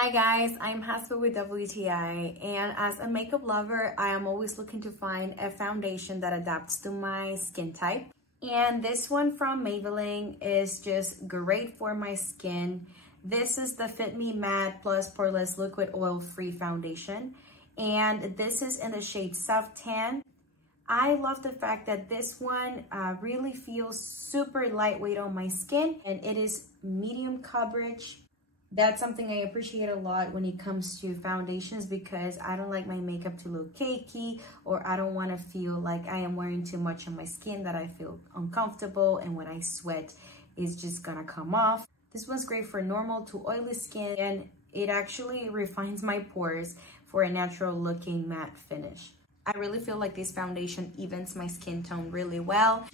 Hi guys, I'm Hasba with WTI, and as a makeup lover, I am always looking to find a foundation that adapts to my skin type. And this one from Maybelline is just great for my skin. This is the Fit Me Matte Poreless Liquid Oil Free Foundation, and this is in the shade Soft Tan. I love the fact that this one really feels super lightweight on my skin, and it is medium coverage. That's something I appreciate a lot when it comes to foundations, because I don't like my makeup to look cakey, or I don't want to feel like I am wearing too much on my skin that I feel uncomfortable, and when I sweat it's just gonna come off. This one's great for normal to oily skin, and it actually refines my pores for a natural looking matte finish. I really feel like this foundation evens my skin tone really well,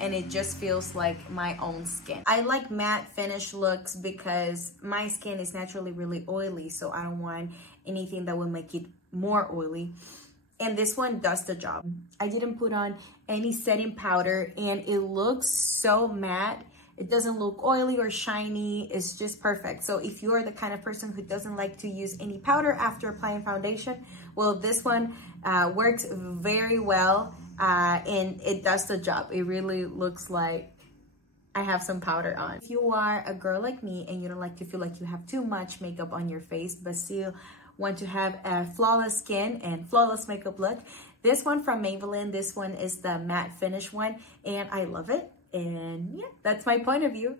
and it just feels like my own skin. I like matte finish looks because my skin is naturally really oily, so I don't want anything that will make it more oily. And this one does the job. I didn't put on any setting powder, and it looks so matte. It doesn't look oily or shiny. It's just perfect. So if you're the kind of person who doesn't like to use any powder after applying foundation, well, this one works very well. And it does the job. It really looks like I have some powder on. If you are a girl like me and you don't like to feel like you have too much makeup on your face, but still want to have a flawless skin and flawless makeup look, this one from Maybelline, this one is the matte finish one, and I love it. And yeah, that's my point of view.